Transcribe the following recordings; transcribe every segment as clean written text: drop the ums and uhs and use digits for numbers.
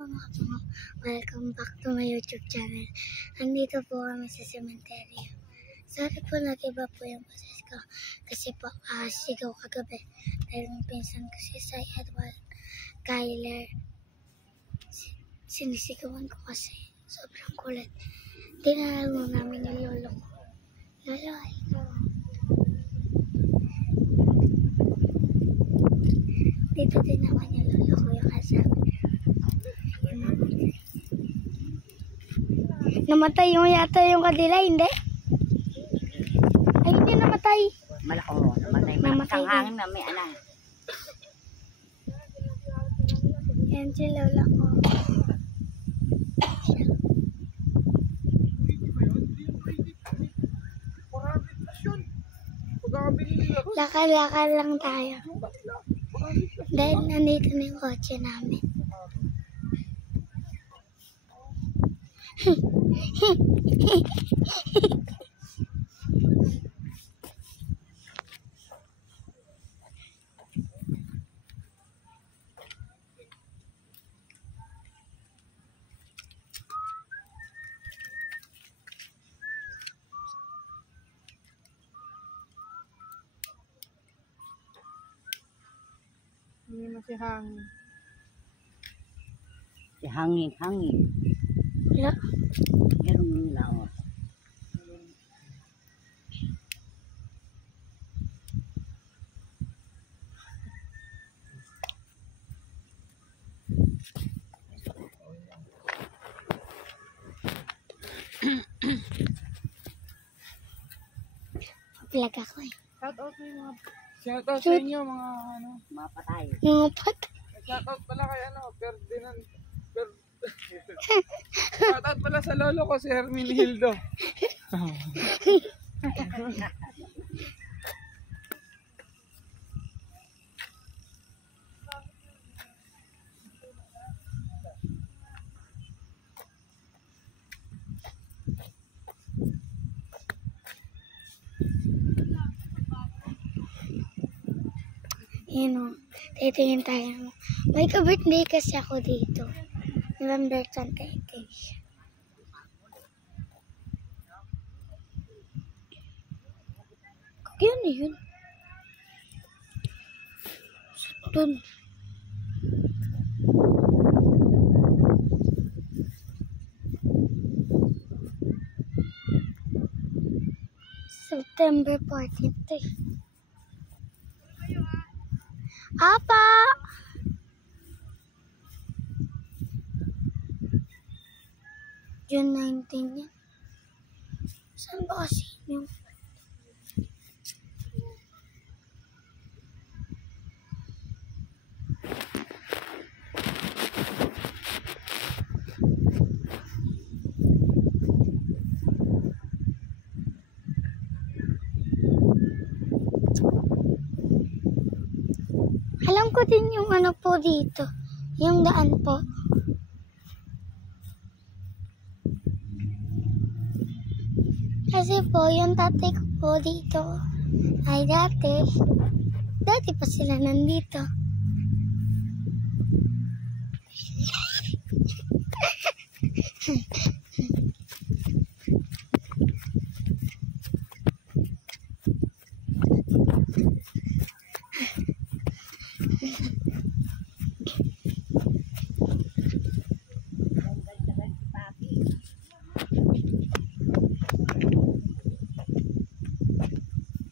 Mga kapatid, welcome back to my YouTube channel. Andito po kami sa cemetery. Sorry po, nag-iba po yung boses ko. Kasi po, sigaw kagabi. Dahil yung pinsan ko si Sai Edward Kyler. Sinisigawan ko kasi. Sobrang kulit. Dinalago namin yung lolo ko. Lolo, ikaw. Dito din naman yung lolo ko yung kasama. Namatay yung yata yung kadila, hindi? Ay, hindi namatay. Malako, namatay. Namatay hangin na may anak. Yan si lola ko. Lakad-lakad lang tayo. Dahil nandito na yung kotse namin. Hindi masih hangin. Si hangin. Wala. Meron nila o. Vlog ako eh. Shoutout sa inyo mga Mga patay. Mga patay. Shoutout pala kay Ferdinand. Shoutout pala sa lolo ko si Herminildo. Yun o. Titingin tayo. May ka-birthday kasi ako dito. November 28. Yun yun. Dun. September 14th eh. Apa! June 19 yan. Saan ba kasi yung... Alam ko din yung ano po dito. Yung daan po. Kasi po, yung tatay ko po dito ay dati pa sila nandito.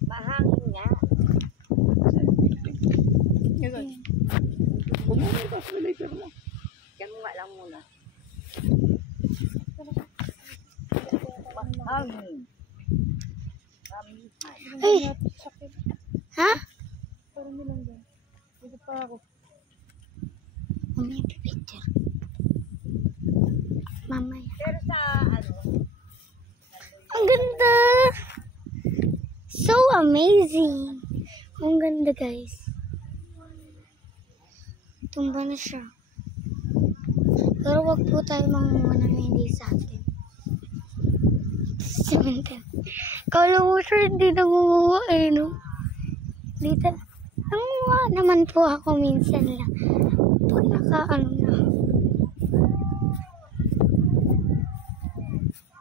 Mahangin nga. Pumunta ko sa later mo. Diyan nga lang muna. Mahangin. Ay! Ha? Parang nilang dyan. Dito pa ako. May picture. Mamaya. Pero sa Ang ganda! So amazing! Ang ganda guys. Tumba na siya. Pero wag po tayo mangunga ng hindi sa atin. Cemetery. Kala mo sure hindi nangunguha eh, no? Dito. Nangunguha naman po ako minsan lang. Pag naka ano na.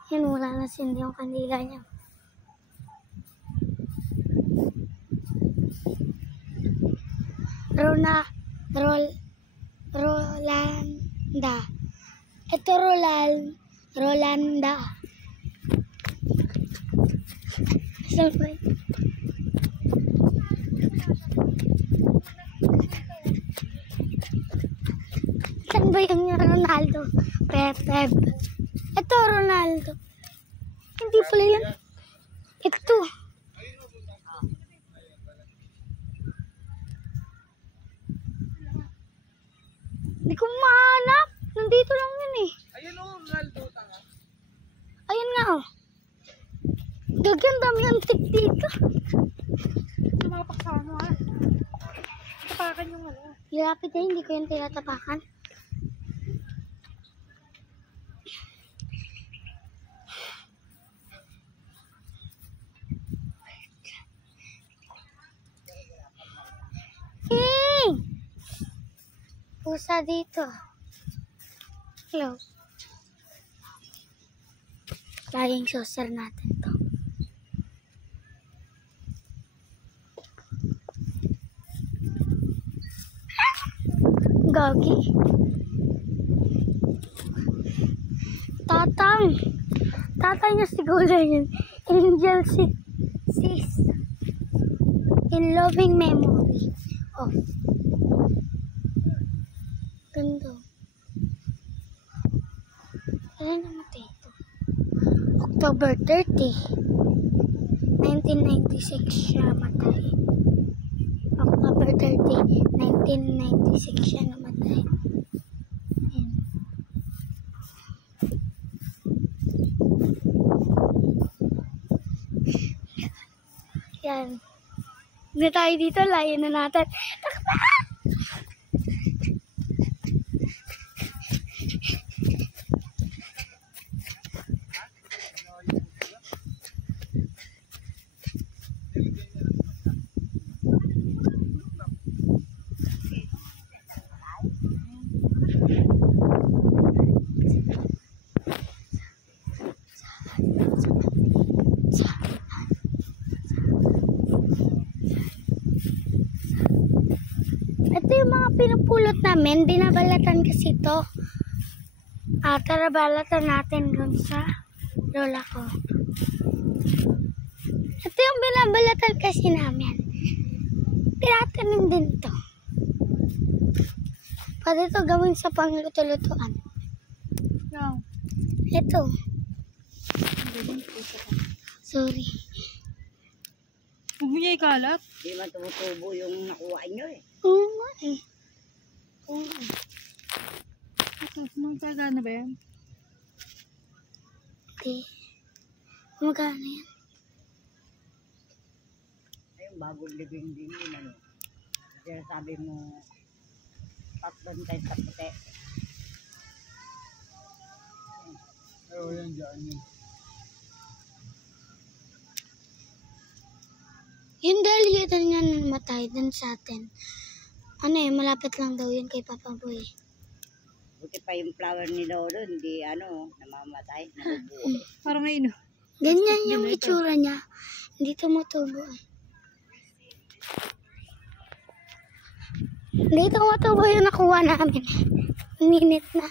Yan, wala na sindi yung kandila niya. Rolanda. Ito Rolanda. Saan ba yun? Saan ba yung Ronaldo? Pep. Ito Ronaldo. Hindi pala yan. Ito. Hindi ko mahanap. Nandito lang yun eh. Ayun o, Ronaldo, tanga. Ayun nga oh. Gaganda may antik dito. Tumapak sa ano ha? Tapakan yung ano. Lapit na hindi ko yung tinatapakan. Pusa dito. Hello. Laging saucer natin to. Gagi. Tatay niya siguro yun. Angel sis. In loving memory of. Ganda. Kailan namatay ito? October 30, 1996 siya matay. October 30, 1996 siya namatay. Ayan. Yan. Na tayo dito, layo na natin. Takpa! Ito yung mga pinupulot namin. Binabalatan kasi ito. Tara balatan natin dun sa lola ko. Ito yung binabalatan kasi namin. Pinatanim din to. Pwede ito gawin sa pangluto-lutuan. No. Ito. Sorry. Huwag mo niya ikalat. Hindi man tumutubo yung nakuha nyo eh. Oo nga eh. Oo nga. Magkagana ba yan? Hindi. Magkano yan? Ayun, bagong living din yun ano. Kasi sabi mo, patron tayo sa puti. Oo, yan dyan yun. Yung dahil yun nga namatay dun sa atin. Ano eh, malapit lang daw yun kay Papa Boy. Buti pa yung flower ni Lolo, hindi ano, namamatay, nabubuo. Parang ngayon. Ganyan yung itsura niya. Hindi tumutubo eh. Hindi tumutubo yung nakuha namin. Minit na.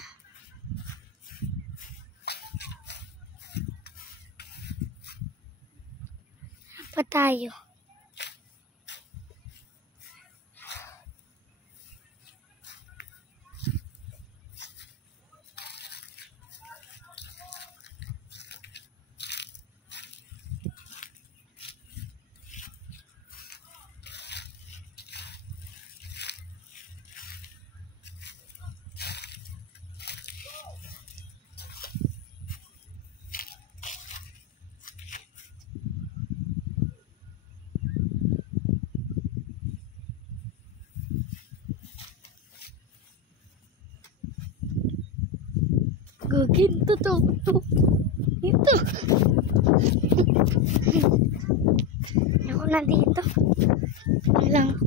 Pa tayo. Gagin, totoo. Ito. Ako na dito. Walang ako.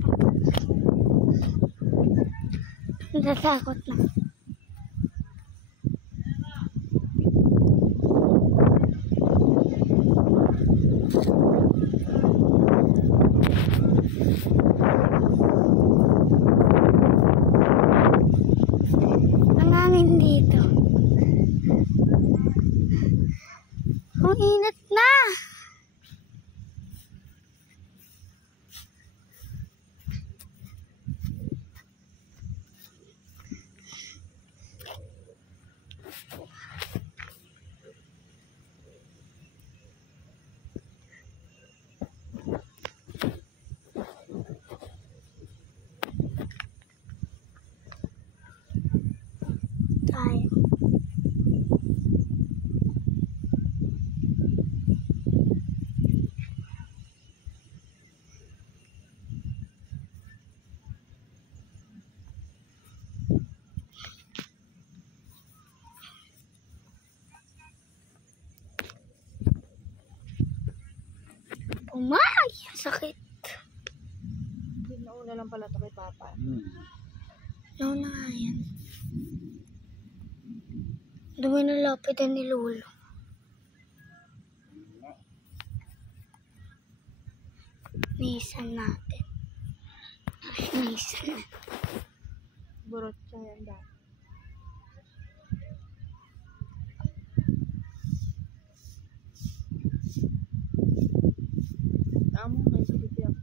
Natatakot na. tayo. Umay! Sakit. Nauna lang pala ito kay Papa. No na nga yan. Dumi na lapit ni Lolo. Nisan natin. Nisan natin. Burot siya yan dahil. Amo na isipit yan.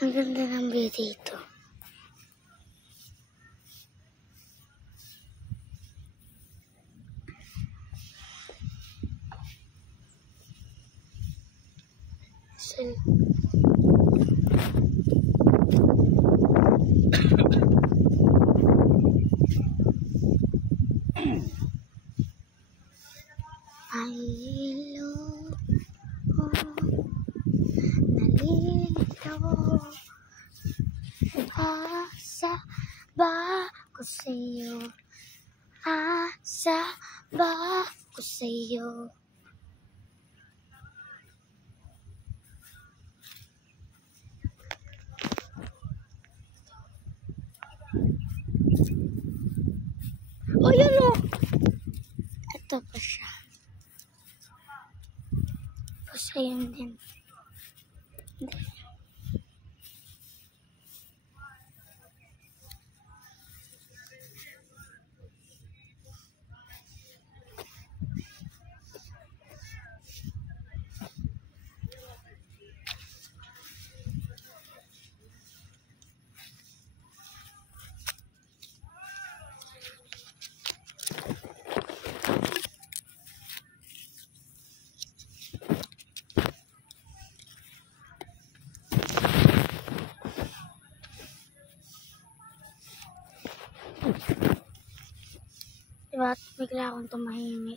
Ang ganda ng view dito. Nalilito, asa ba ko sa'yo, asa ba ko sa'yo. Oh, yun o! Ito pa siya. Basta yun din. Diba? Bigla akong tumahimik.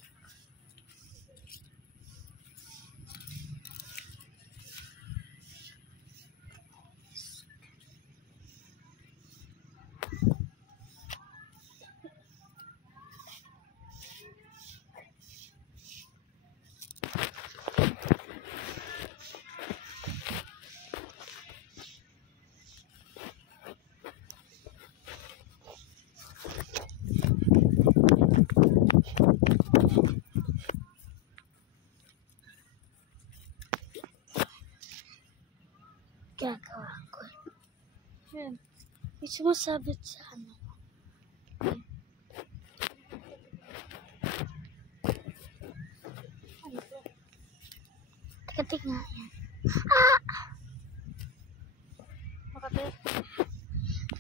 Gagawa ko. Yan. May sumasabit sa ano. Teka nga yan. Ah! Makati.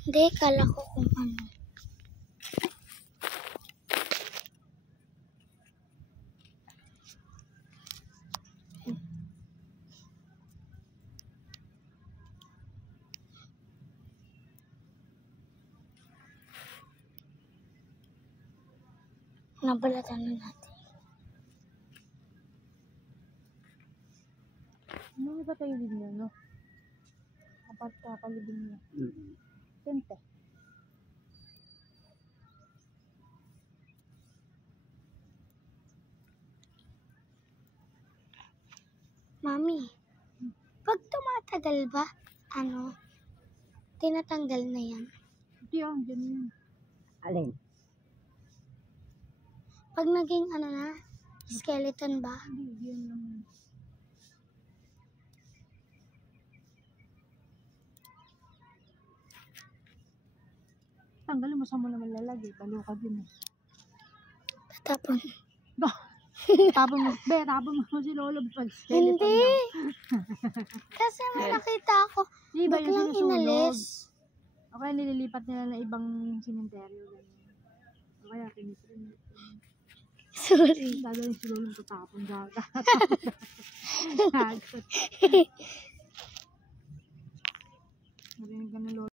Hindi, kala ko kung ano. Nabalatan na natin. Ano ba tayo din niya, no? Kapat kapalibin niya. Tente. Mami, pag tumatagal ba, ano, tinatanggal na yan? Hindi yan, dyan yun. Alin? Pag naging ano na, skeleton ba? Hindi, yan lang. Tanggalin mo sa mo naman lalagay. Balo ka din eh. Patapon. Tapon mo. Be, tapon mo si Lolo. Hindi. Kasi may nakita ako. Di ba yung Biglang sinusunog? inalis. O kaya nililipat nila na ibang simenteryo. O kaya pinitrin. Sorry. Gagawin si Lolo tatapon. Gagat. Marinig ka ng Lolo.